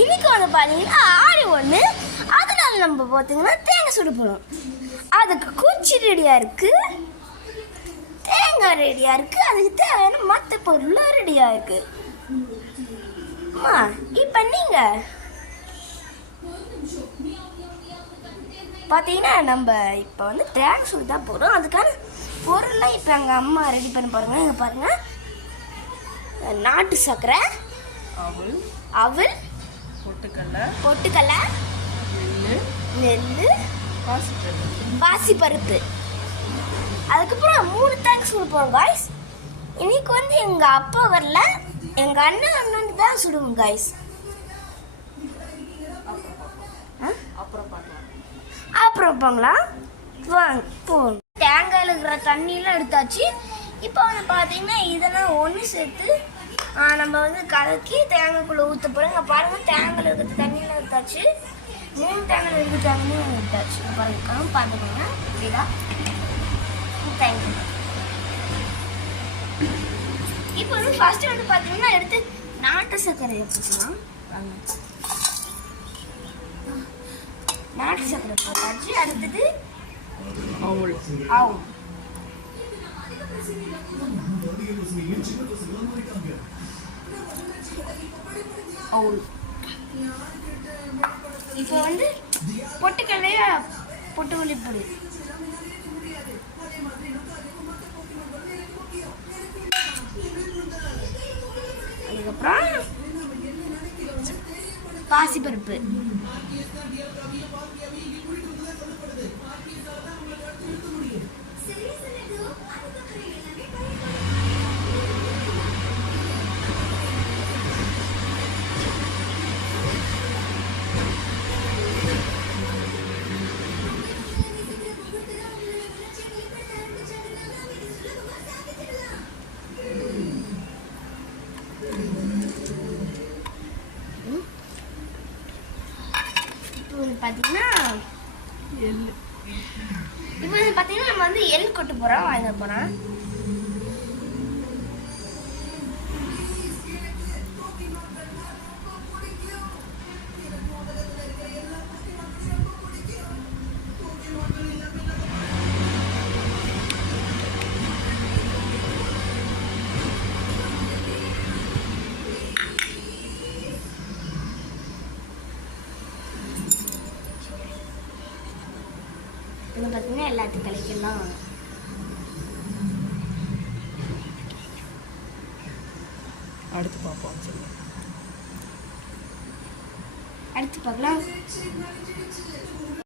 இன்னைக்கு வந்து பார்த்தீங்கன்னா ஆடி ஒன்று. அதனால நம்ம பார்த்தீங்கன்னா தேங்காய் சுட போகிறோம். அதுக்கு குச்சி ரெடியாக இருக்குது, தேங்காய் ரெடியாக இருக்குது, அதுக்கு தேவையான மற்ற பொருளும் ரெடியாக இருக்குது. அம்மா இப்போ நீங்கள் பார்த்தீங்கன்னா நம்ம இப்போ வந்து தேங்காய் சுட தான் போகிறோம். அதுக்கான பொருள்லாம் இப்போ எங்கள் அம்மா ரெடி பண்ண பாருங்கள். இங்கே பாருங்கள், நாட்டு சர்க்கரை, அவல், பொட்டுக்கடலை, நெல், பாசிப்பருப்பு. அதுக்கப்புறம் 3 தேங்காய் சுட போகிறோம் காய்ஸ். இன்னைக்கு வந்து எங்கள் அப்பா வரல, எங்கள் அண்ணன் தான் சுடுவோம் காய்ஸ். அப்புறம் போங்களா வாங்க போகணும். தேங்காயில் இருக்கிற தண்ணியெலாம் எடுத்தாச்சு. இப்போ வந்து பார்த்தீங்கன்னா இதெல்லாம் ஒன்று சேர்த்து நம்ம வந்து கலக்கி தேங்காய்க்குள்ளே ஊற்ற போகிறோங்க. பாருங்கள், தேங்காயில் இருக்கிற தண்ணியில் எடுத்தாச்சு, 3 தேங்காயில் இருக்கிற தண்ணியும் எடுத்தாச்சு. பாருங்க, பார்த்துக்கோங்க. இப்படிதான் தேங்காய். இப்போ வந்து ஃபர்ஸ்ட் வந்து பார்த்தீங்கன்னா எடுத்து நாட்டு சர்க்கரை எடுத்துக்கலாம். நாட்டு சர்க்கரை போட்டாச்சு. அடுத்தது அவல். இப்போ வந்து பொட்டுக்கல்லைய பொட்டுக்கொல்லி பொடி. அதுக்கப்புறம் பாசிப்பருப்பு. இப்போ வந்து பார்த்தீங்கன்னா நம்ம வந்து எள் கொட்டு போகிறோம், வாங்க போகிறோம். இது பார்த்தீங்கன்னா எல்லாத்துக்கும் கலைக்கலாம். அடுத்து பார்ப்போம். அடுத்து பார்க்கலாம்.